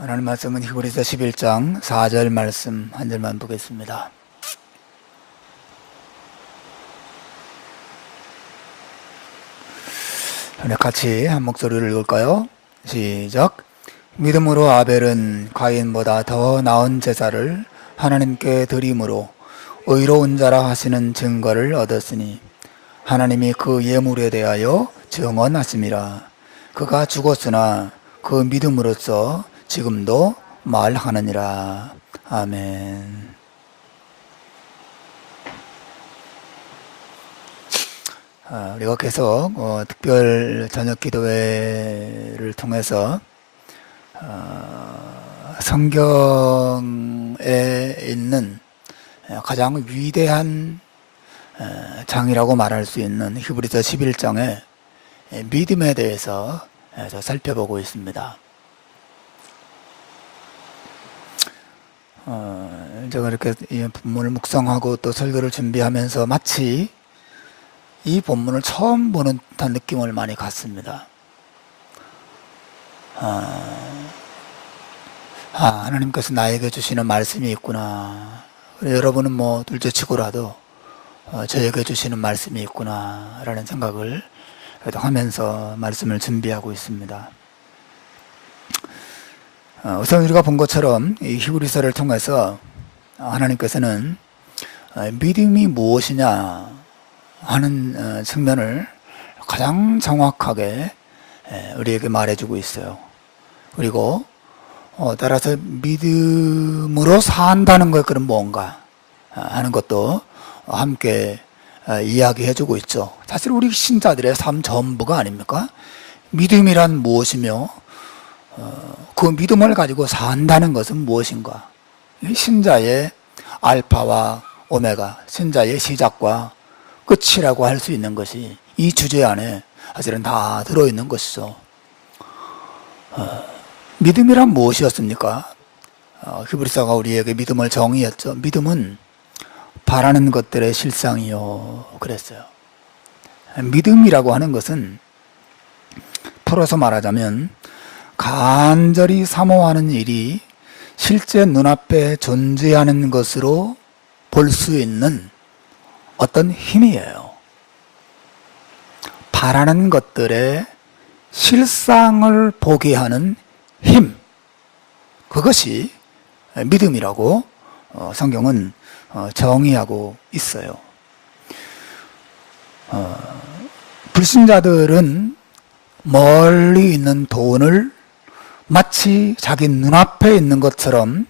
하나님 말씀은 히브리서 11장 4절 말씀 한 절만 보겠습니다. 같이 한 목소리를 읽을까요? 시작. 믿음으로 아벨은 가인보다 더 나은 제사를 하나님께 드림으로 의로운 자라 하시는 증거를 얻었으니 하나님이 그 예물에 대하여 증언하심이라. 그가 죽었으나 그 믿음으로써 지금도 말하느니라. 아멘. 우리가 계속 특별 저녁 기도회를 통해서 성경에 있는 가장 위대한 장이라고 말할 수 있는 히브리서 11장의 믿음에 대해서 살펴보고 있습니다. 제가 이렇게 이 본문을 묵상하고 또 설교를 준비하면서 마치 이 본문을 처음 보는 듯한 느낌을 많이 갖습니다. 하나님께서 나에게 주시는 말씀이 있구나. 여러분은 뭐 둘째치고라도 저에게 주시는 말씀이 있구나 라는 생각을 하면서 말씀을 준비하고 있습니다. 우선 우리가 본 것처럼 이 히브리서를 통해서 하나님께서는 믿음이 무엇이냐 하는 측면을 가장 정확하게 우리에게 말해주고 있어요. 그리고 따라서 믿음으로 산다는 것, 그럼 뭔가 하는 것도 함께 이야기해주고 있죠. 사실 우리 신자들의 삶 전부가 아닙니까? 믿음이란 무엇이며 그 믿음을 가지고 산다는 것은 무엇인가? 신자의 알파와 오메가, 신자의 시작과 끝이라고 할 수 있는 것이 이 주제 안에 사실은 다 들어있는 것이죠. 믿음이란 무엇이었습니까? 히브리서가 우리에게 믿음을 정의했죠. 믿음은 바라는 것들의 실상이요 그랬어요. 믿음이라고 하는 것은 풀어서 말하자면 간절히 사모하는 일이 실제 눈앞에 존재하는 것으로 볼 수 있는 어떤 힘이에요. 바라는 것들의 실상을 보게 하는 힘, 그것이 믿음이라고 성경은 정의하고 있어요. 불신자들은 멀리 있는 돈을 마치 자기 눈앞에 있는 것처럼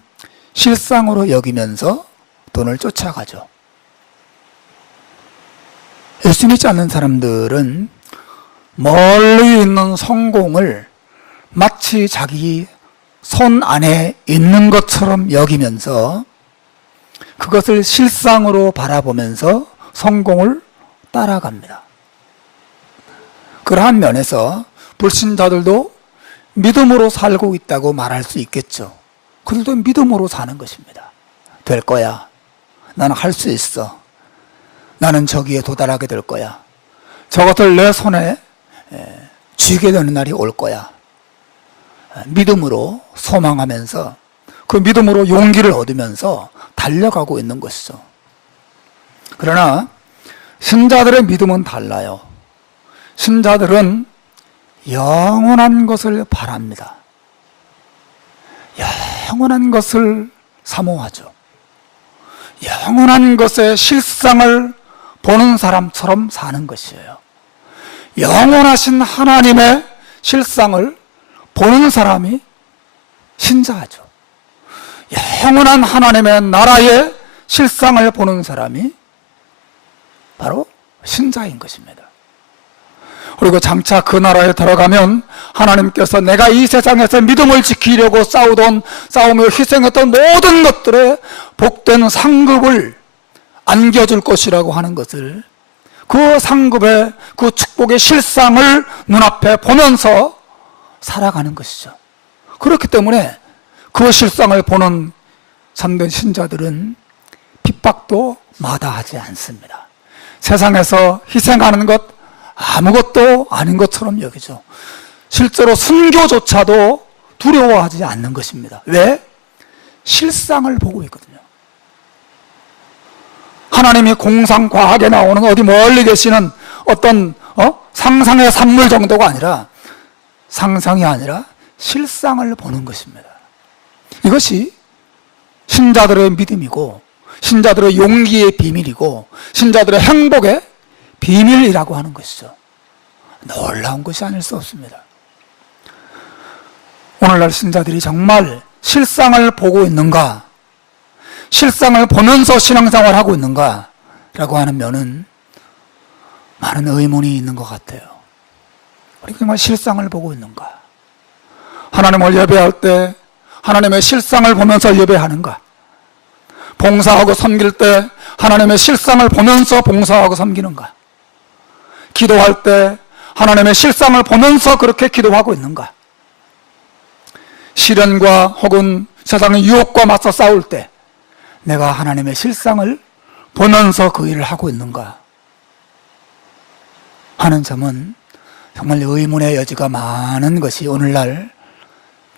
실상으로 여기면서 돈을 쫓아가죠. 예수 믿지 않는 사람들은 멀리 있는 성공을 마치 자기 손 안에 있는 것처럼 여기면서 그것을 실상으로 바라보면서 성공을 따라갑니다. 그러한 면에서 불신자들도 믿음으로 살고 있다고 말할 수 있겠죠. 그들도 믿음으로 사는 것입니다. 될 거야. 나는 할 수 있어. 나는 저기에 도달하게 될 거야. 저것을 내 손에 쥐게 되는 날이 올 거야. 믿음으로 소망하면서 그 믿음으로 용기를 얻으면서 달려가고 있는 것이죠. 그러나 신자들의 믿음은 달라요. 신자들은 영원한 것을 바랍니다. 영원한 것을 사모하죠. 영원한 것의 실상을 보는 사람처럼 사는 것이에요. 영원하신 하나님의 실상을 보는 사람이 신자죠. 영원한 하나님의 나라의 실상을 보는 사람이 바로 신자인 것입니다. 그리고 장차 그 나라에 들어가면 하나님께서 내가 이 세상에서 믿음을 지키려고 싸우며 희생했던 모든 것들의 복된 상급을 안겨줄 것이라고 하는 것을, 그 상급의 그 축복의 실상을 눈앞에 보면서 살아가는 것이죠. 그렇기 때문에 그 실상을 보는 참된 신자들은 핍박도 마다하지 않습니다. 세상에서 희생하는 것 아무것도 아닌 것처럼 여기죠. 실제로 순교조차도 두려워하지 않는 것입니다. 왜? 실상을 보고 있거든요. 하나님이 공상과학에 나오는 어디 멀리 계시는 어떤 상상의 산물 정도가 아니라, 상상이 아니라 실상을 보는 것입니다. 이것이 신자들의 믿음이고, 신자들의 용기의 비밀이고, 신자들의 행복의 비밀이라고 하는 것이죠. 놀라운 것이 아닐 수 없습니다. 오늘날 신자들이 정말 실상을 보고 있는가, 실상을 보면서 신앙생활을 하고 있는가 라고 하는 면은 많은 의문이 있는 것 같아요. 우리가 정말 실상을 보고 있는가? 하나님을 예배할 때 하나님의 실상을 보면서 예배하는가? 봉사하고 섬길 때 하나님의 실상을 보면서 봉사하고 섬기는가? 기도할 때 하나님의 실상을 보면서 그렇게 기도하고 있는가? 시련과 혹은 세상의 유혹과 맞서 싸울 때 내가 하나님의 실상을 보면서 그 일을 하고 있는가 하는 점은 정말 의문의 여지가 많은 것이 오늘날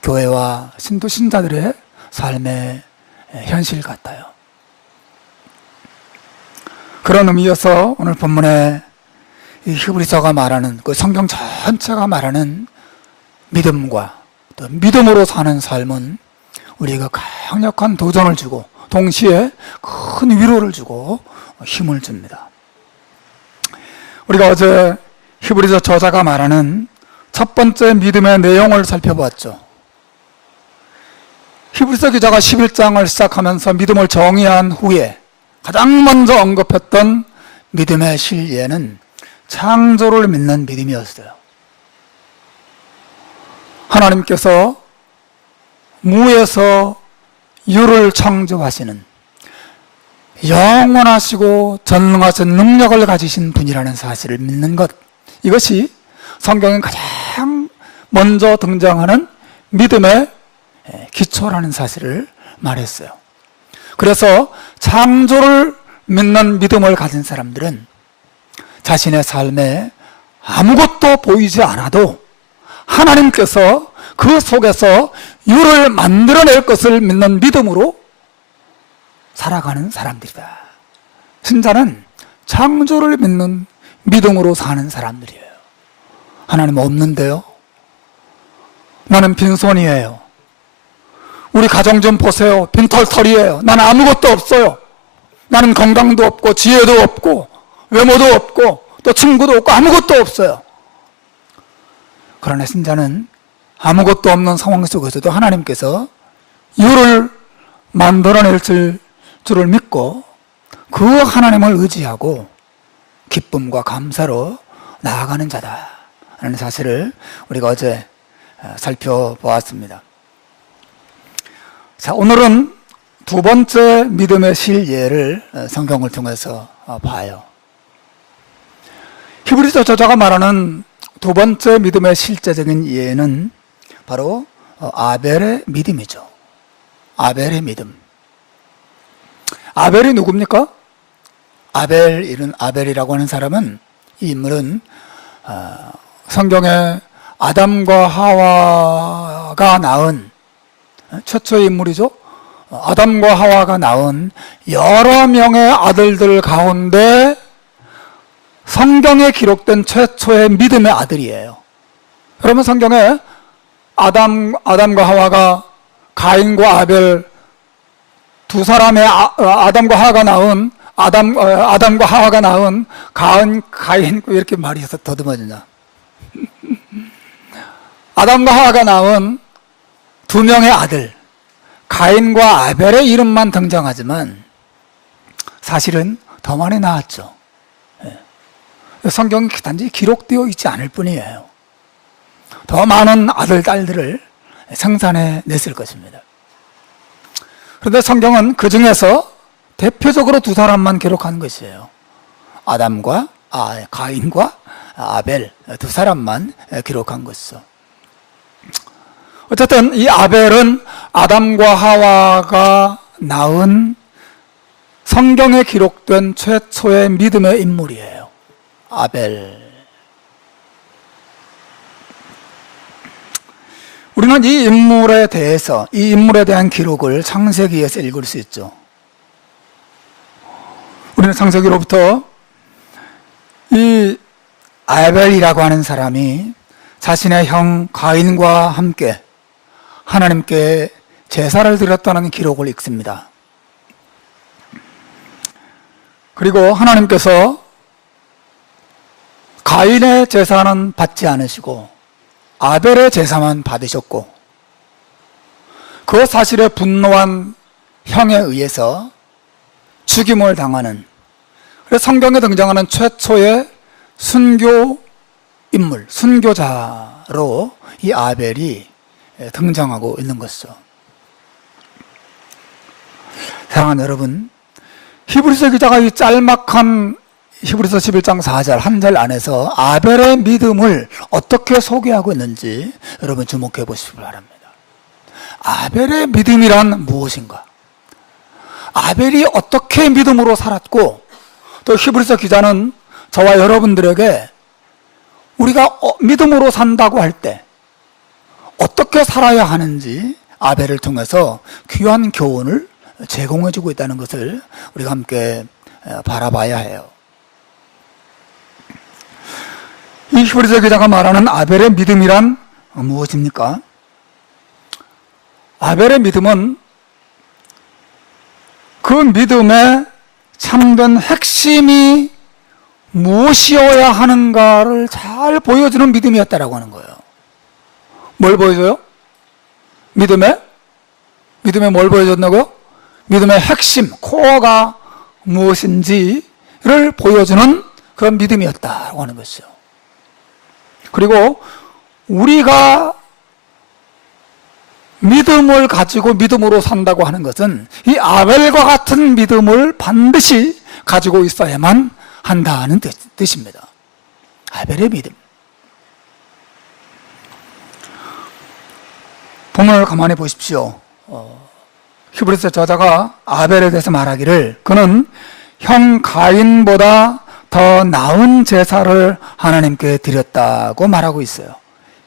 교회와 신도 신자들의 삶의 현실 같아요. 그런 의미에서 오늘 본문에 이 히브리서가 말하는, 그 성경 전체가 말하는 믿음과 또 믿음으로 사는 삶은 우리가 강력한 도전을 주고 동시에 큰 위로를 주고 힘을 줍니다. 우리가 어제 히브리서 저자가 말하는 첫 번째 믿음의 내용을 살펴보았죠. 히브리서 기자가 11장을 시작하면서 믿음을 정의한 후에 가장 먼저 언급했던 믿음의 실예는 창조를 믿는 믿음이었어요. 하나님께서 무에서 유를 창조하시는 영원하시고 전능하신 능력을 가지신 분이라는 사실을 믿는 것, 이것이 성경에 가장 먼저 등장하는 믿음의 기초라는 사실을 말했어요. 그래서 창조를 믿는 믿음을 가진 사람들은 자신의 삶에 아무것도 보이지 않아도 하나님께서 그 속에서 유를 만들어낼 것을 믿는 믿음으로 살아가는 사람들이다. 신자는 창조를 믿는 믿음으로 사는 사람들이에요. 하나님 없는데요? 나는 빈손이에요. 우리 가정 좀 보세요. 빈털털이에요. 나는 아무것도 없어요. 나는 건강도 없고 지혜도 없고 외모도 없고 또 친구도 없고 아무것도 없어요. 그러나 신자는 아무것도 없는 상황 속에서도 하나님께서 유를 만들어낼 줄을 믿고 그 하나님을 의지하고 기쁨과 감사로 나아가는 자다 하는 사실을 우리가 어제 살펴보았습니다. 자, 오늘은 두 번째 믿음의 실예를 성경을 통해서 봐요. 히브리서 저자가 말하는 두 번째 믿음의 실제적인 예는 바로 아벨의 믿음이죠. 아벨의 믿음. 아벨이 누굽니까? 아벨이라고 하는 사람은, 이 인물은 성경에 아담과 하와가 낳은 최초의 인물이죠. 아담과 하와가 낳은 여러 명의 아들들 가운데 성경에 기록된 최초의 믿음의 아들이에요. 그러면 성경에 아담과 하와가, 가인과 아벨 두 사람의 아담과 하와가 낳은 아담과 하와가 낳은 가인 왜 이렇게 말이 더듬어지냐? 아담과 하와가 낳은 두 명의 아들 가인과 아벨의 이름만 등장하지만 사실은 더 많이 낳았죠. 성경이 단지 기록되어 있지 않을 뿐이에요. 더 많은 아들, 딸들을 생산해냈을 것입니다. 그런데 성경은 그 중에서 대표적으로 두 사람만 기록한 것이에요. 가인과 아벨 두 사람만 기록한 것이죠. 어쨌든 이 아벨은 아담과 하와가 낳은 성경에 기록된 최초의 믿음의 인물이에요. 아벨. 우리는 이 인물에 대해서, 이 인물에 대한 기록을 창세기에서 읽을 수 있죠. 우리는 창세기로부터 이 아벨이라고 하는 사람이 자신의 형 가인과 함께 하나님께 제사를 드렸다는 기록을 읽습니다. 그리고 하나님께서 가인의 제사는 받지 않으시고 아벨의 제사만 받으셨고, 그 사실에 분노한 형에 의해서 죽임을 당하는, 그래서 성경에 등장하는 최초의 순교 인물, 순교자로 이 아벨이 등장하고 있는 것이죠. 사랑하는 여러분, 히브리서 기자가 이 짤막한 히브리서 11장 4절 한 절 안에서 아벨의 믿음을 어떻게 소개하고 있는지 여러분 주목해 보시기 바랍니다. 아벨의 믿음이란 무엇인가? 아벨이 어떻게 믿음으로 살았고, 또 히브리서 기자는 저와 여러분들에게 우리가 믿음으로 산다고 할 때 어떻게 살아야 하는지 아벨을 통해서 귀한 교훈을 제공해 주고 있다는 것을 우리가 함께 바라봐야 해요. 이 히브리서 기자가 말하는 아벨의 믿음이란 무엇입니까? 아벨의 믿음은 그 믿음의 참된 핵심이 무엇이어야 하는가를 잘 보여주는 믿음이었다라고 하는 거예요. 뭘 보여줘요? 믿음에 뭘 보여줬나고요? 믿음의 핵심, 코어가 무엇인지를 보여주는 그런 믿음이었다라고 하는 것이죠. 그리고 우리가 믿음을 가지고 믿음으로 산다고 하는 것은 이 아벨과 같은 믿음을 반드시 가지고 있어야만 한다는 뜻입니다. 아벨의 믿음. 본문을 가만히 보십시오. 히브리서 저자가 아벨에 대해서 말하기를 그는 형 가인보다 더 나은 제사를 하나님께 드렸다고 말하고 있어요.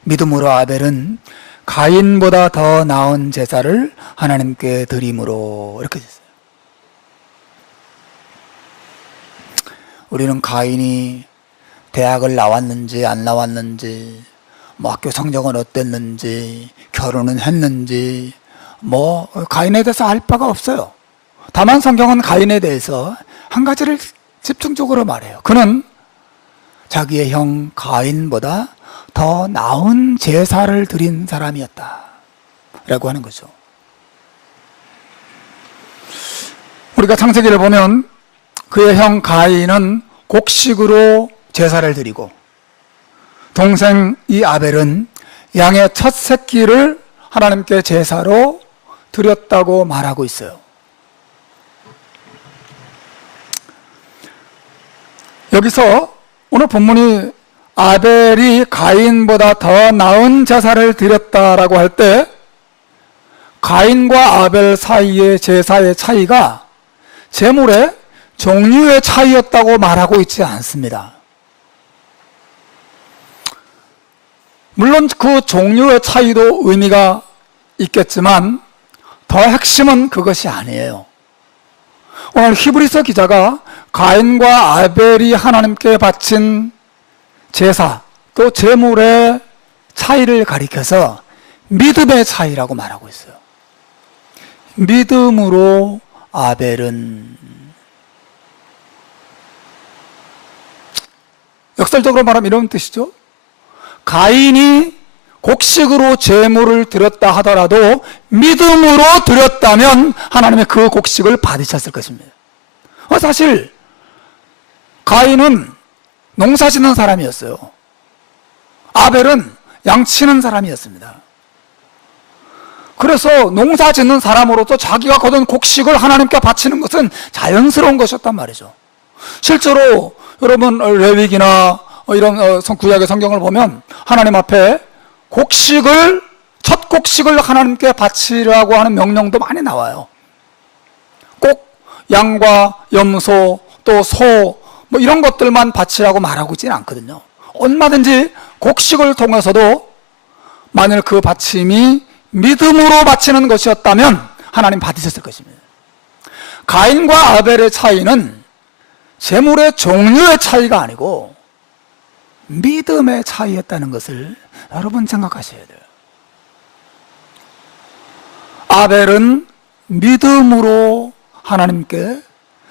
믿음으로 아벨은 가인보다 더 나은 제사를 하나님께 드림으로 이렇게 됐어요. 우리는 가인이 대학을 나왔는지 안 나왔는지, 뭐 학교 성적은 어땠는지, 결혼은 했는지, 뭐 가인에 대해서 알 바가 없어요. 다만 성경은 가인에 대해서 한 가지를 집중적으로 말해요. 그는 자기의 형 가인보다 더 나은 제사를 드린 사람이었다 라고 하는 거죠. 우리가 창세기를 보면 그의 형 가인은 곡식으로 제사를 드리고, 동생 이 아벨은 양의 첫 새끼를 하나님께 제사로 드렸다고 말하고 있어요. 여기서 오늘 본문이 아벨이 가인보다 더 나은 제사를 드렸다라고 할 때 가인과 아벨 사이의 제사의 차이가 제물의 종류의 차이였다고 말하고 있지 않습니다. 물론 그 종류의 차이도 의미가 있겠지만 더 핵심은 그것이 아니에요. 오늘 히브리서 기자가 가인과 아벨이 하나님께 바친 제사, 또 제물의 차이를 가리켜서 믿음의 차이라고 말하고 있어요. 믿음으로 아벨은, 역설적으로 말하면 이런 뜻이죠. 가인이 곡식으로 제물을 드렸다 하더라도 믿음으로 드렸다면 하나님의 그 곡식을 받으셨을 것입니다. 사실 가인은 농사 짓는 사람이었어요. 아벨은 양치는 사람이었습니다. 그래서 농사 짓는 사람으로서 자기가 거둔 곡식을 하나님께 바치는 것은 자연스러운 것이었단 말이죠. 실제로 여러분 레위기나 이런 구약의 성경을 보면 하나님 앞에 첫 곡식을 하나님께 바치라고 하는 명령도 많이 나와요. 꼭 양과 염소 또 소 뭐 이런 것들만 바치라고 말하고 있지는 않거든요. 얼마든지 곡식을 통해서도 만일 그 바침이 믿음으로 바치는 것이었다면 하나님 받으셨을 것입니다. 가인과 아벨의 차이는 제물의 종류의 차이가 아니고 믿음의 차이였다는 것을 여러분 생각하셔야 돼요. 아벨은 믿음으로 하나님께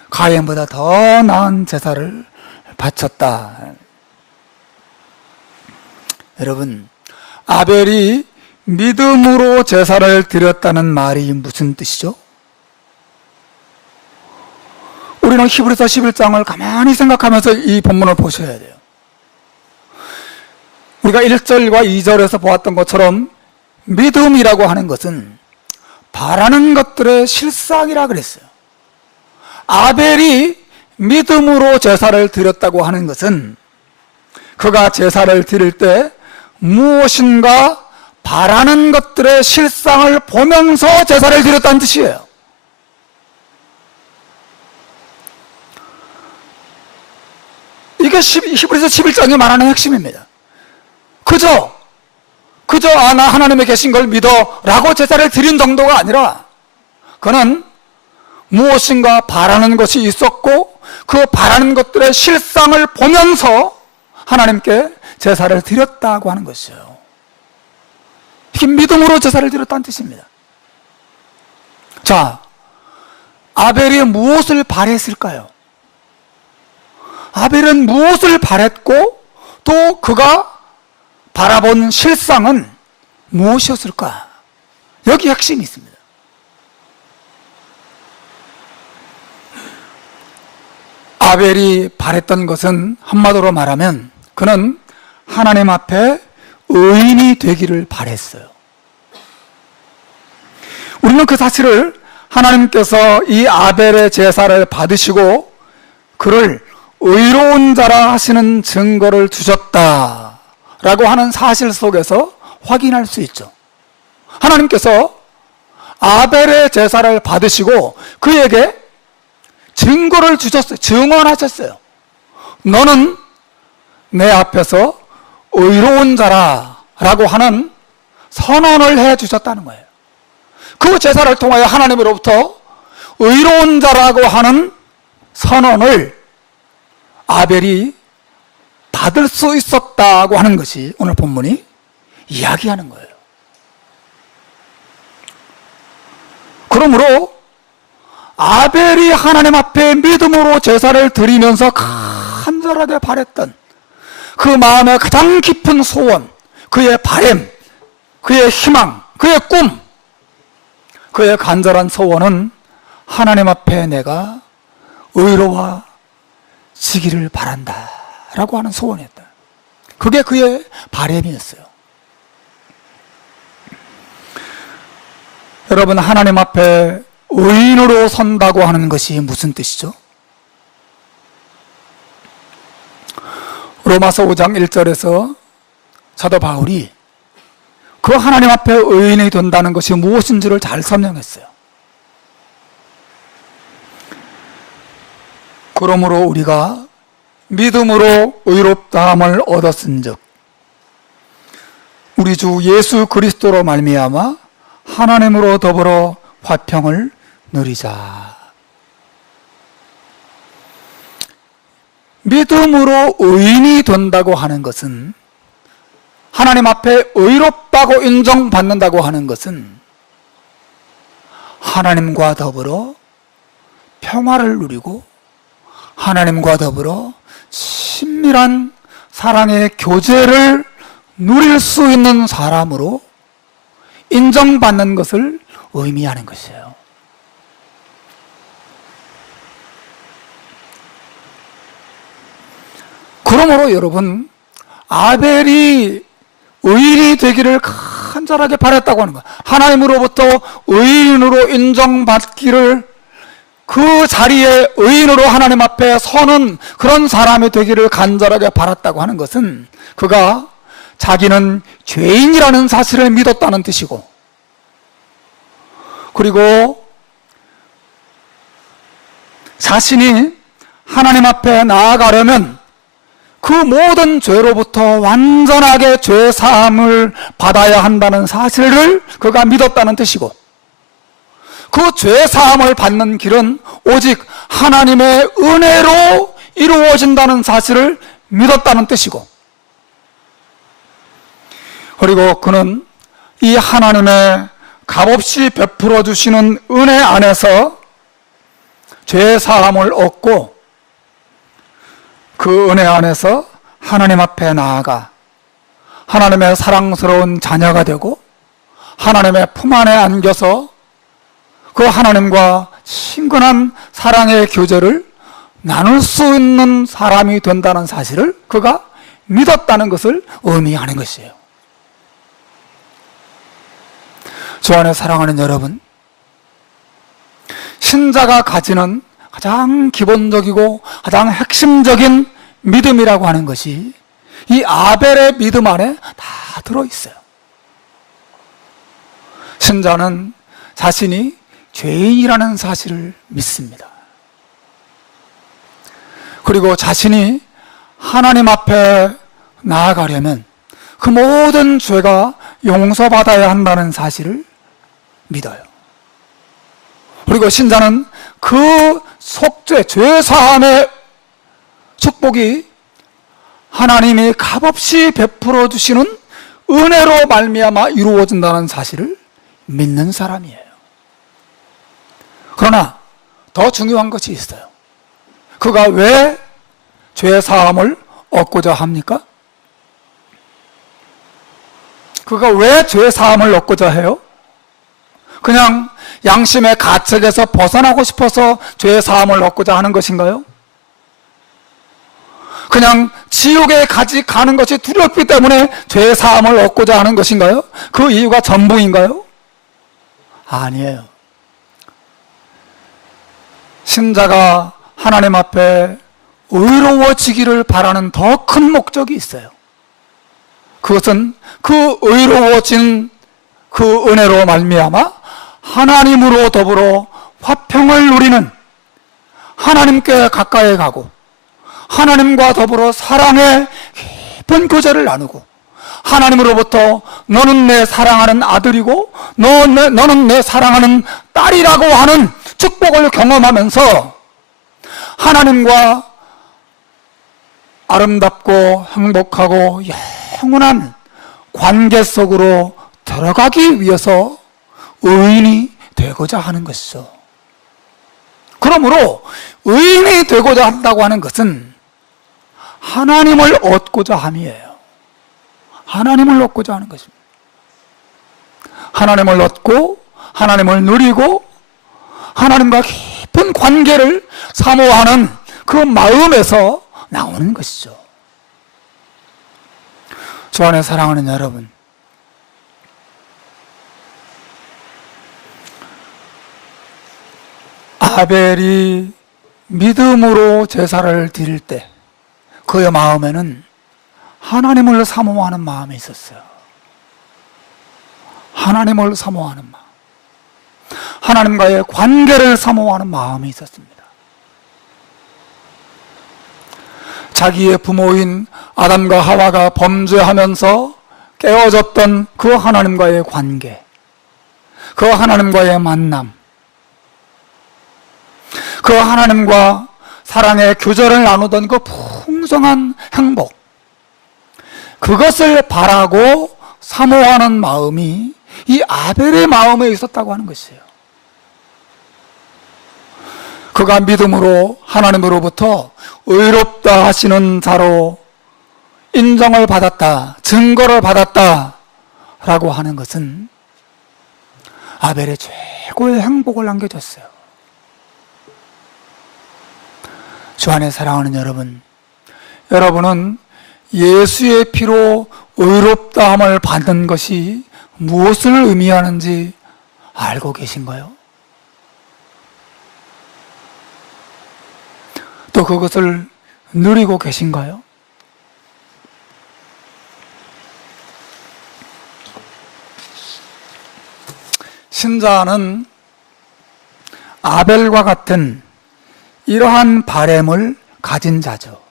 가인보다 더 나은 제사를 바쳤다. 여러분, 아벨이 믿음으로 제사를 드렸다는 말이 무슨 뜻이죠? 우리는 히브리서 11장을 가만히 생각하면서 이 본문을 보셔야 돼요. 우리가 1절과 2절에서 보았던 것처럼 믿음이라고 하는 것은 바라는 것들의 실상이라 그랬어요. 아벨이 믿음으로 제사를 드렸다고 하는 것은 그가 제사를 드릴 때 무엇인가 바라는 것들의 실상을 보면서 제사를 드렸다는 뜻이에요. 이게 히브리서 11장이 말하는 핵심입니다. 그저 나 하나님의 계신 걸 믿어 라고 제사를 드린 정도가 아니라 그는 무엇인가 바라는 것이 있었고 그 바라는 것들의 실상을 보면서 하나님께 제사를 드렸다고 하는 것이에요. 이게 믿음으로 제사를 드렸다는 뜻입니다. 자, 아벨이 무엇을 바랬을까요? 아벨은 무엇을 바랬고 또 그가 바라본 실상은 무엇이었을까? 여기 핵심이 있습니다. 아벨이 바랬던 것은 한마디로 말하면 그는 하나님 앞에 의인이 되기를 바랬어요. 우리는 그 사실을 하나님께서 이 아벨의 제사를 받으시고 그를 의로운 자라 하시는 증거를 주셨다라고 하는 사실 속에서 확인할 수 있죠. 하나님께서 아벨의 제사를 받으시고 그에게 증거를 주셨어요. 증언하셨어요. 너는 내 앞에서 의로운 자라 라고 하는 선언을 해 주셨다는 거예요. 그 제사를 통하여 하나님으로부터 의로운 자라고 하는 선언을 아벨이 받을 수 있었다고 하는 것이 오늘 본문이 이야기하는 거예요. 그러므로 아벨이 하나님 앞에 믿음으로 제사를 드리면서 간절하게 바랬던 그 마음의 가장 깊은 소원, 그의 바램, 그의 희망, 그의 꿈, 그의 간절한 소원은 하나님 앞에 내가 의로워지기를 바란다 라고 하는 소원이었다. 그게 그의 바램이었어요. 여러분, 하나님 앞에 의인으로 선다고 하는 것이 무슨 뜻이죠? 로마서 5장 1절에서 사도 바울이 그 하나님 앞에 의인이 된다는 것이 무엇인지를 잘 설명했어요. 그러므로 우리가 믿음으로 의롭다함을 얻었은즉 우리 주 예수 그리스도로 말미암아 하나님으로 더불어 화평을 누리자. 믿음으로 의인이 된다고 하는 것은, 하나님 앞에 의롭다고 인정받는다고 하는 것은 하나님과 더불어 평화를 누리고 하나님과 더불어 친밀한 사랑의 교제를 누릴 수 있는 사람으로 인정받는 것을 의미하는 것이에요. 그러므로 여러분, 아벨이 의인이 되기를 간절하게 바랬다고 하는 거예요. 하나님으로부터 의인으로 인정받기를, 그 자리에 의인으로 하나님 앞에 서는 그런 사람이 되기를 간절하게 바랐다고 하는 것은 그가 자기는 죄인이라는 사실을 믿었다는 뜻이고, 그리고 자신이 하나님 앞에 나아가려면 그 그 모든 죄로부터 완전하게 죄 사함을 받아야 한다는 사실을 그가 믿었다는 뜻이고, 그 죄 사함을 받는 길은 오직 하나님의 은혜로 이루어진다는 사실을 믿었다는 뜻이고, 그리고 그는 이 하나님의 값없이 베풀어 주시는 은혜 안에서 죄 사함을 얻고, 그 은혜 안에서 하나님 앞에 나아가 하나님의 사랑스러운 자녀가 되고 하나님의 품 안에 안겨서 그 하나님과 친근한 사랑의 교제를 나눌 수 있는 사람이 된다는 사실을 그가 믿었다는 것을 의미하는 것이에요. 주 안에 사랑하는 여러분, 신자가 가지는 가장 기본적이고 가장 핵심적인 믿음이라고 하는 것이 이 아벨의 믿음 안에 다 들어있어요. 신자는 자신이 죄인이라는 사실을 믿습니다. 그리고 자신이 하나님 앞에 나아가려면 그 모든 죄가 용서받아야 한다는 사실을 믿어요. 그리고 신자는 그 속죄, 죄사함의 축복이 하나님이 값없이 베풀어 주시는 은혜로 말미암아 이루어진다는 사실을 믿는 사람이에요. 그러나 더 중요한 것이 있어요. 그가 왜 죄사함을 얻고자 합니까? 그가 왜 죄사함을 얻고자 해요? 그냥 양심의 가책에서 벗어나고 싶어서 죄사함을 얻고자 하는 것인가요? 그냥 지옥에 가는 것이 두렵기 때문에 죄사함을 얻고자 하는 것인가요? 그 이유가 전부인가요? 아니에요. 신자가 하나님 앞에 의로워지기를 바라는 더 큰 목적이 있어요. 그것은 그 의로워진 그 은혜로 말미암아 하나님으로 더불어 화평을 누리는, 하나님께 가까이 가고 하나님과 더불어 사랑의 깊은 교제를 나누고 하나님으로부터 너는 내 사랑하는 아들이고 너는 내 사랑하는 딸이라고 하는 축복을 경험하면서 하나님과 아름답고 행복하고 영원한 관계 속으로 들어가기 위해서 의인이 되고자 하는 것이죠. 그러므로 의인이 되고자 한다고 하는 것은 하나님을 얻고자 함이에요. 하나님을 얻고자 하는 것입니다. 하나님을 얻고 하나님을 누리고 하나님과 깊은 관계를 사모하는 그 마음에서 나오는 것이죠. 주 안에 사랑하는 여러분, 아벨이 믿음으로 제사를 드릴 때 그의 마음에는 하나님을 사모하는 마음이 있었어요. 하나님을 사모하는 마음, 하나님과의 관계를 사모하는 마음이 있었습니다. 자기의 부모인 아담과 하와가 범죄하면서 깨어졌던 그 하나님과의 관계, 그 하나님과의 만남, 그 하나님과 사랑의 교제를 나누던 그 풍성한 행복, 그것을 바라고 사모하는 마음이 이 아벨의 마음에 있었다고 하는 것이에요. 그가 믿음으로 하나님으로부터 의롭다 하시는 자로 인정을 받았다, 증거를 받았다 라고 하는 것은 아벨의 최고의 행복을 안겨줬어요. 주 안에 사랑하는 여러분, 여러분은 예수의 피로 의롭다함을 받는 것이 무엇을 의미하는지 알고 계신가요? 또 그것을 누리고 계신가요? 신자는 아벨과 같은 이러한 바램을 가진 자죠.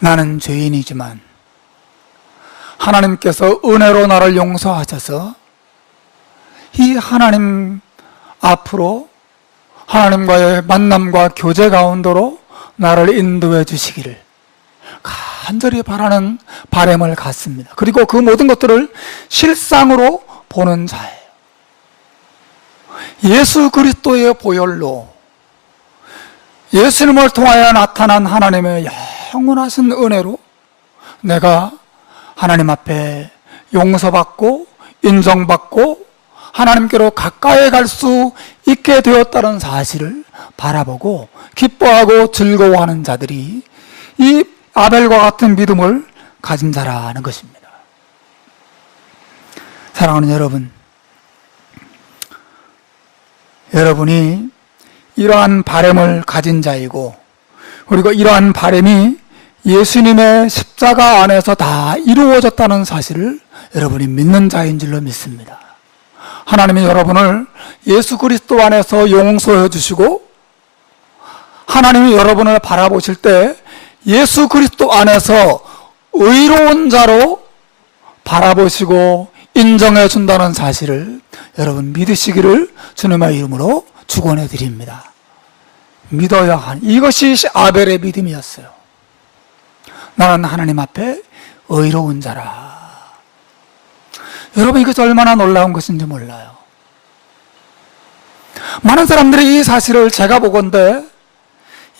나는 죄인이지만 하나님께서 은혜로 나를 용서하셔서 이 하나님 앞으로 하나님과의 만남과 교제 가운데로 나를 인도해 주시기를 간절히 바라는 바람을 갖습니다. 그리고 그 모든 것들을 실상으로 보는 자예요. 예수 그리스도의 보혈로 예수님을 통하여 나타난 하나님의 영원하신 은혜로 내가 하나님 앞에 용서받고 인정받고 하나님께로 가까이 갈 수 있게 되었다는 사실을 바라보고 기뻐하고 즐거워하는 자들이 이 아벨과 같은 믿음을 가진 자라는 것입니다. 사랑하는 여러분, 여러분이 이러한 바람을 가진 자이고 그리고 이러한 바람이 예수님의 십자가 안에서 다 이루어졌다는 사실을 여러분이 믿는 자인 줄로 믿습니다. 하나님이 여러분을 예수 그리스도 안에서 용서해 주시고 하나님이 여러분을 바라보실 때 예수 그리스도 안에서 의로운 자로 바라보시고 인정해 준다는 사실을 여러분 믿으시기를 주님의 이름으로 축원해 드립니다. 믿어야 하는 이것이 아벨의 믿음이었어요. 나는 하나님 앞에 의로운 자라. 여러분 이것이 얼마나 놀라운 것인지 몰라요. 많은 사람들이 이 사실을 제가 보건대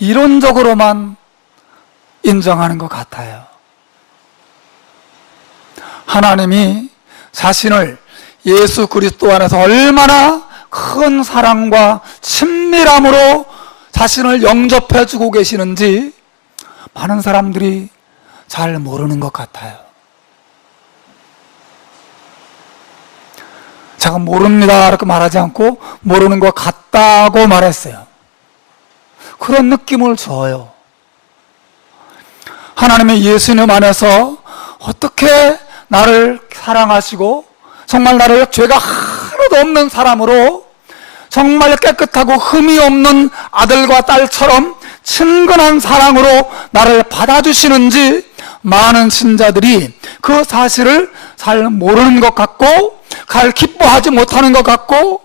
이론적으로만 인정하는 것 같아요. 하나님이 자신을 예수 그리스도 안에서 얼마나 큰 사랑과 친밀함으로 자신을 영접해 주고 계시는지 많은 사람들이 잘 모르는 것 같아요. 제가 모릅니다 이렇게 말하지 않고 모르는 것 같다고 말했어요. 그런 느낌을 줘요. 하나님의 예수님 안에서 어떻게 나를 사랑하시고 정말 나를 죄가 하나도 없는 사람으로 정말 깨끗하고 흠이 없는 아들과 딸처럼 친근한 사랑으로 나를 받아주시는지 많은 신자들이 그 사실을 잘 모르는 것 같고 잘 기뻐하지 못하는 것 같고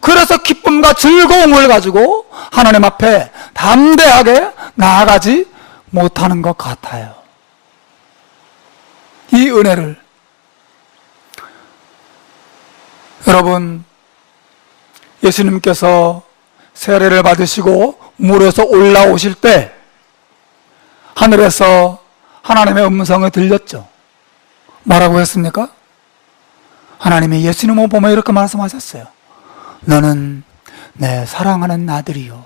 그래서 기쁨과 즐거움을 가지고 하나님 앞에 담대하게 나아가지 못하는 것 같아요. 이 은혜를 여러분 예수님께서 세례를 받으시고 물에서 올라오실 때 하늘에서 하나님의 음성이 들렸죠. 뭐라고 했습니까? 하나님이 예수님을 보며 이렇게 말씀하셨어요. 너는 내 사랑하는 아들이요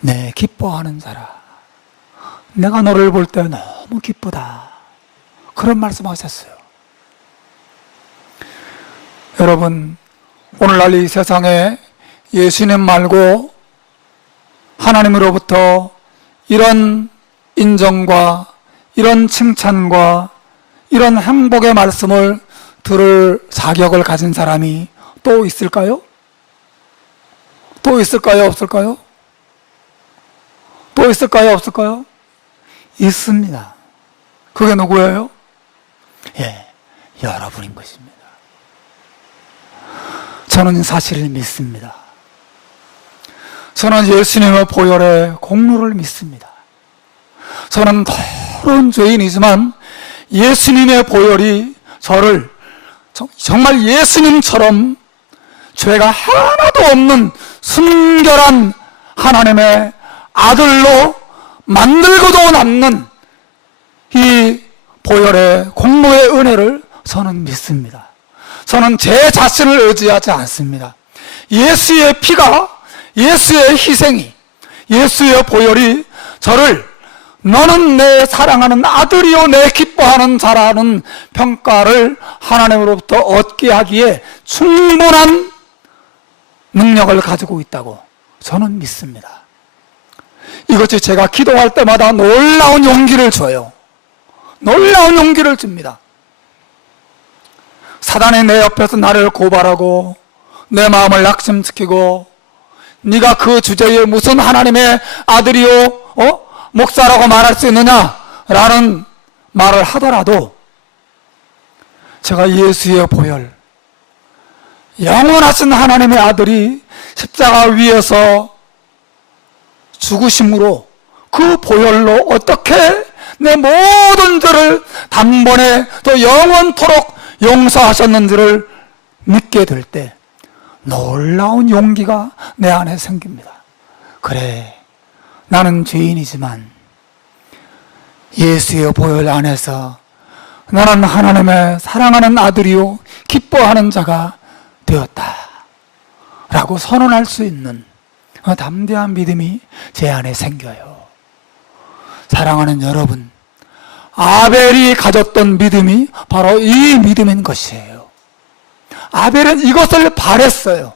내 기뻐하는 자라. 내가 너를 볼 때 너무 기쁘다. 그런 말씀하셨어요. 여러분 오늘날 이 세상에 예수님 말고 하나님으로부터 이런 인정과 이런 칭찬과 이런 행복의 말씀을 들을 자격을 가진 사람이 또 있을까요? 또 있을까요? 없을까요? 또 있을까요? 없을까요? 있습니다. 그게 누구예요? 예, 여러분인 것입니다. 저는 사실을 믿습니다. 저는 예수님의 보혈의 공로를 믿습니다. 저는 더러운 죄인이지만 예수님의 보혈이 저를 정말 예수님처럼 죄가 하나도 없는 순결한 하나님의 아들로 만들고도 남는 이 보혈의 공로의 은혜를 저는 믿습니다. 저는 제 자신을 의지하지 않습니다. 예수의 피가, 예수의 희생이, 예수의 보혈이 저를 너는 내 사랑하는 아들이요 내 기뻐하는 자라는 평가를 하나님으로부터 얻게 하기에 충분한 능력을 가지고 있다고 저는 믿습니다. 이것이 제가 기도할 때마다 놀라운 용기를 줘요. 놀라운 용기를 줍니다. 사단이 내 옆에서 나를 고발하고 내 마음을 낙심시키고 네가 그 주제에 무슨 하나님의 아들이요? 목사라고 말할 수 있느냐라는 말을 하더라도 제가 예수의 보혈, 영원하신 하나님의 아들이 십자가 위에서 죽으심으로 그 보혈로 어떻게 내 모든 죄를 단번에 또 영원토록 용서하셨는지를 믿게 될 때 놀라운 용기가 내 안에 생깁니다. 그래, 나는 죄인이지만 예수의 보혈 안에서 나는 하나님의 사랑하는 아들이요 기뻐하는 자가 되었다 라고 선언할 수 있는 담대한 믿음이 제 안에 생겨요. 사랑하는 여러분, 아벨이 가졌던 믿음이 바로 이 믿음인 것이에요. 아벨은 이것을 바랬어요.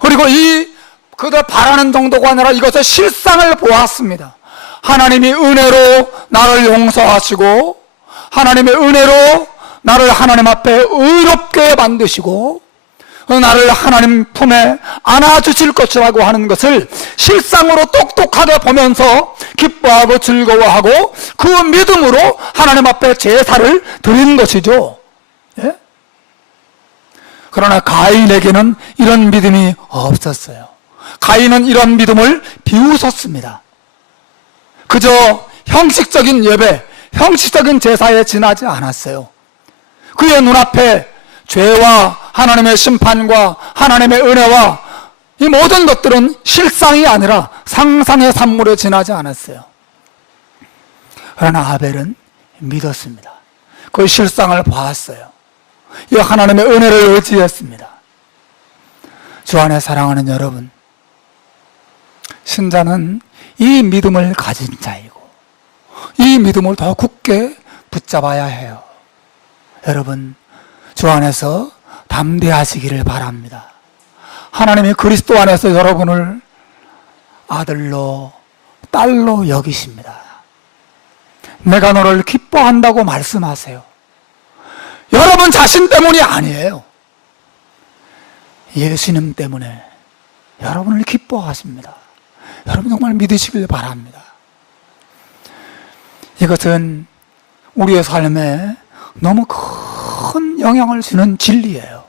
그리고 그들 바라는 정도가 아니라 이것의 실상을 보았습니다. 하나님이 은혜로 나를 용서하시고 하나님의 은혜로 나를 하나님 앞에 의롭게 만드시고 나를 하나님 품에 안아주실 것이라고 하는 것을 실상으로 똑똑하게 보면서 기뻐하고 즐거워하고 그 믿음으로 하나님 앞에 제사를 드리는 것이죠. 예? 그러나 가인에게는 이런 믿음이 없었어요. 가인은 이런 믿음을 비웃었습니다. 그저 형식적인 예배, 형식적인 제사에 지나지 않았어요. 그의 눈앞에 죄와 하나님의 심판과 하나님의 은혜와 이 모든 것들은 실상이 아니라 상상의 산물에 지나지 않았어요. 그러나 아벨은 믿었습니다. 그 실상을 보았어요. 이 하나님의 은혜를 의지했습니다. 주 안에 사랑하는 여러분, 신자는 이 믿음을 가진 자이고 이 믿음을 더 굳게 붙잡아야 해요. 여러분, 주 안에서 담대하시기를 바랍니다. 하나님이 그리스도 안에서 여러분을 아들로 딸로 여기십니다. 내가 너를 기뻐한다고 말씀하세요. 여러분 자신 때문이 아니에요. 예수님 때문에 여러분을 기뻐하십니다. 여러분 정말 믿으시길 바랍니다. 이것은 우리의 삶에 너무 큰 영향을 주는 진리예요.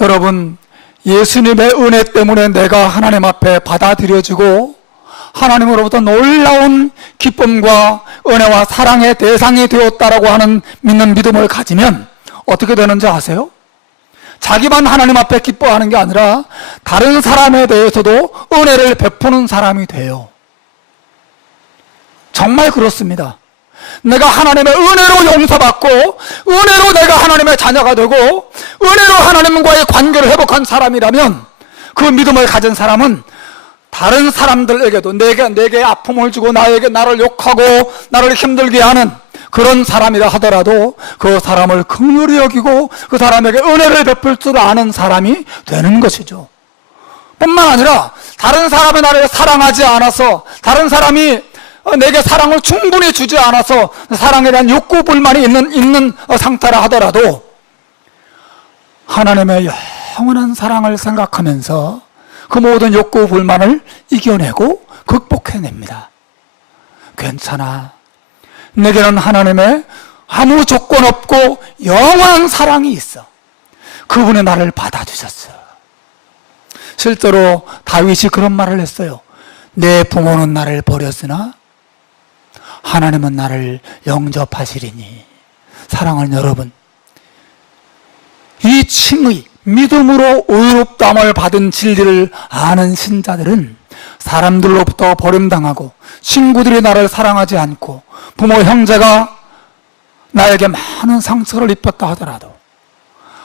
여러분, 예수님의 은혜 때문에 내가 하나님 앞에 받아들여지고 하나님으로부터 놀라운 기쁨과 은혜와 사랑의 대상이 되었다라고 하는 믿는 믿음을 가지면 어떻게 되는지 아세요? 자기만 하나님 앞에 기뻐하는 게 아니라 다른 사람에 대해서도 은혜를 베푸는 사람이 돼요. 정말 그렇습니다. 내가 하나님의 은혜로 용서받고 은혜로 내가 하나님의 자녀가 되고 은혜로 하나님과의 관계를 회복한 사람이라면 그 믿음을 가진 사람은 다른 사람들에게도 내게 아픔을 주고 나를 욕하고 나를 힘들게 하는 그런 사람이라 하더라도 그 사람을 긍휼히 여기고 그 사람에게 은혜를 베풀 줄 아는 사람이 되는 것이죠. 뿐만 아니라 다른 사람이 나를 사랑하지 않아서 다른 사람이 내게 사랑을 충분히 주지 않아서 사랑에 대한 욕구 불만이 있는 상태라 하더라도 하나님의 영원한 사랑을 생각하면서 그 모든 욕구 불만을 이겨내고 극복해냅니다. 괜찮아. 내게는 하나님의 아무 조건 없고 영원한 사랑이 있어. 그분이 나를 받아주셨어. 실제로 다윗이 그런 말을 했어요. 내 부모는 나를 버렸으나 하나님은 나를 영접하시리니. 사랑하는 여러분, 이 칭의, 믿음으로 의롭다함을 받은 진리를 아는 신자들은 사람들로부터 버림당하고 친구들이 나를 사랑하지 않고 부모 형제가 나에게 많은 상처를 입혔다 하더라도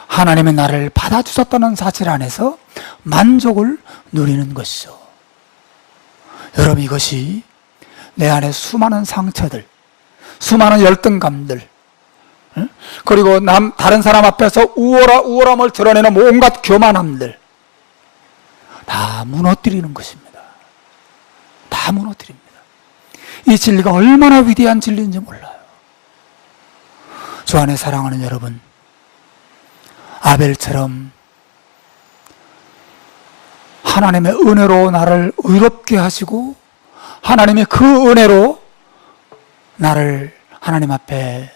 하나님이 나를 받아주셨다는 사실 안에서 만족을 누리는 것이죠. 여러분, 이것이 내 안에 수많은 상처들, 수많은 열등감들, 그리고 다른 사람 앞에서 우월함을 드러내는 온갖 교만함들 다 무너뜨리는 것입니다. 다 무너뜨립니다. 이 진리가 얼마나 위대한 진리인지 몰라요. 주 안에 사랑하는 여러분, 아벨처럼 하나님의 은혜로 나를 의롭게 하시고 하나님의 그 은혜로 나를 하나님 앞에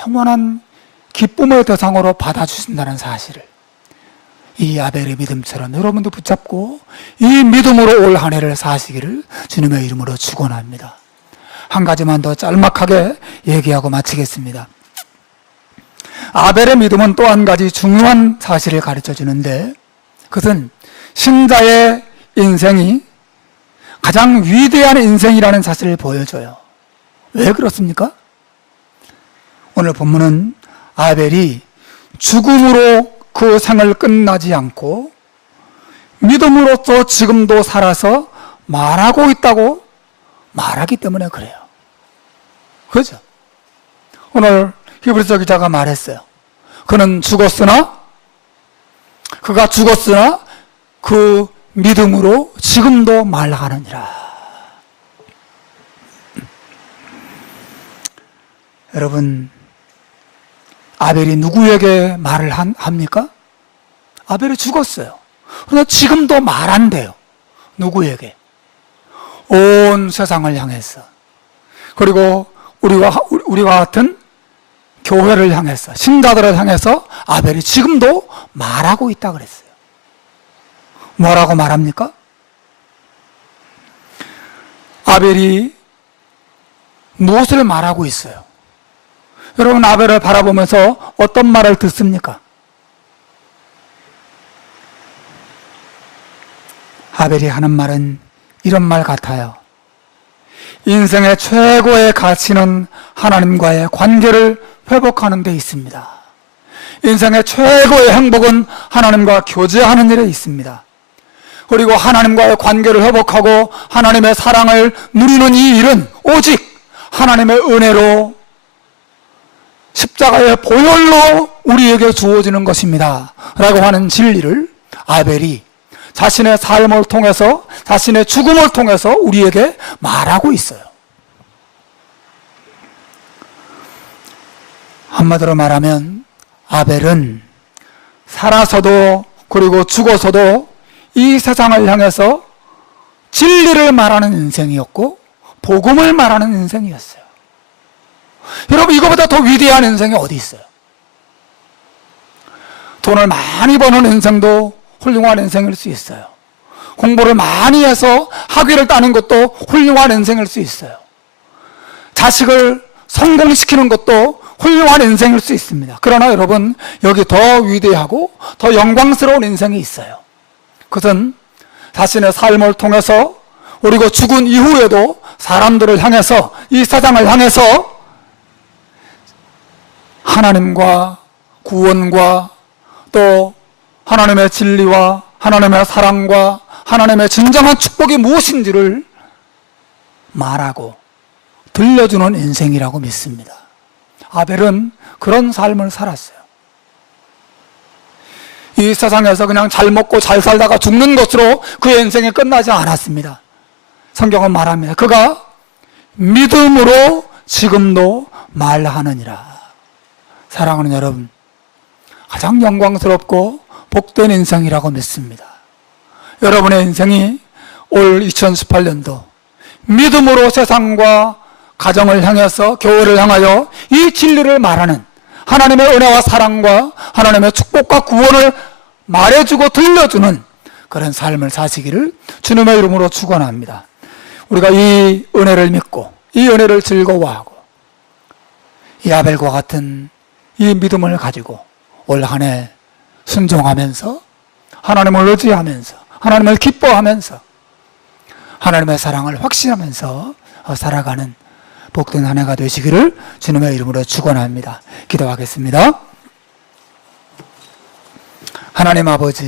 영원한 기쁨의 대상으로 받아주신다는 사실을 이 아벨의 믿음처럼 여러분도 붙잡고 이 믿음으로 올 한 해를 사시기를 주님의 이름으로 축원합니다. 한 가지만 더 짤막하게 얘기하고 마치겠습니다. 아벨의 믿음은 또 한 가지 중요한 사실을 가르쳐 주는데 그것은 신자의 인생이 가장 위대한 인생이라는 사실을 보여줘요. 왜 그렇습니까? 오늘 본문은 아벨이 죽음으로 그 생을 끝나지 않고 믿음으로써 지금도 살아서 말하고 있다고 말하기 때문에 그래요. 그죠? 오늘 히브리서 기자가 말했어요. 그가 죽었으나 그 믿음으로 지금도 말하느니라. 여러분, 아벨이 누구에게 말을 합니까? 아벨이 죽었어요. 그러나 지금도 말한대요. 누구에게? 온 세상을 향해서. 그리고 우리와 같은 교회를 향해서, 신자들을 향해서 아벨이 지금도 말하고 있다 그랬어요. 뭐라고 말합니까? 아벨이 무엇을 말하고 있어요? 여러분, 아벨을 바라보면서 어떤 말을 듣습니까? 아벨이 하는 말은 이런 말 같아요. 인생의 최고의 가치는 하나님과의 관계를 회복하는 데 있습니다. 인생의 최고의 행복은 하나님과 교제하는 일에 있습니다. 그리고 하나님과의 관계를 회복하고 하나님의 사랑을 누리는 이 일은 오직 하나님의 은혜로 십자가의 보혈로 우리에게 주어지는 것입니다 라고 하는 진리를 아벨이 자신의 삶을 통해서, 자신의 죽음을 통해서 우리에게 말하고 있어요. 한마디로 말하면 아벨은 살아서도 그리고 죽어서도 이 세상을 향해서 진리를 말하는 인생이었고 복음을 말하는 인생이었어요. 여러분, 이거보다 더 위대한 인생이 어디 있어요? 돈을 많이 버는 인생도 훌륭한 인생일 수 있어요. 공부를 많이 해서 학위를 따는 것도 훌륭한 인생일 수 있어요. 자식을 성공시키는 것도 훌륭한 인생일 수 있습니다. 그러나 여러분, 여기 더 위대하고 더 영광스러운 인생이 있어요. 그것은 자신의 삶을 통해서 그리고 죽은 이후에도 사람들을 향해서, 이 세상을 향해서 하나님과 구원과 또 하나님의 진리와 하나님의 사랑과 하나님의 진정한 축복이 무엇인지를 말하고 들려주는 인생이라고 믿습니다. 아벨은 그런 삶을 살았어요. 이 세상에서 그냥 잘 먹고 잘 살다가 죽는 것으로 그의 인생이 끝나지 않았습니다. 성경은 말합니다. 그가 믿음으로 지금도 말하느니라. 사랑하는 여러분, 가장 영광스럽고 복된 인생이라고 믿습니다. 여러분의 인생이 올 2018년도 믿음으로 세상과 가정을 향해서, 교회를 향하여 이 진리를 말하는 하나님의 은혜와 사랑과 하나님의 축복과 구원을 말해주고 들려주는 그런 삶을 사시기를 주님의 이름으로 축원합니다. 우리가 이 은혜를 믿고 이 은혜를 즐거워하고 이 아벨과 같은 이 믿음을 가지고 올 한 해 순종하면서 하나님을 의지하면서 하나님을 기뻐하면서 하나님의 사랑을 확신하면서 살아가는 복된 한 해가 되시기를 주님의 이름으로 축원합니다. 기도하겠습니다. 하나님 아버지,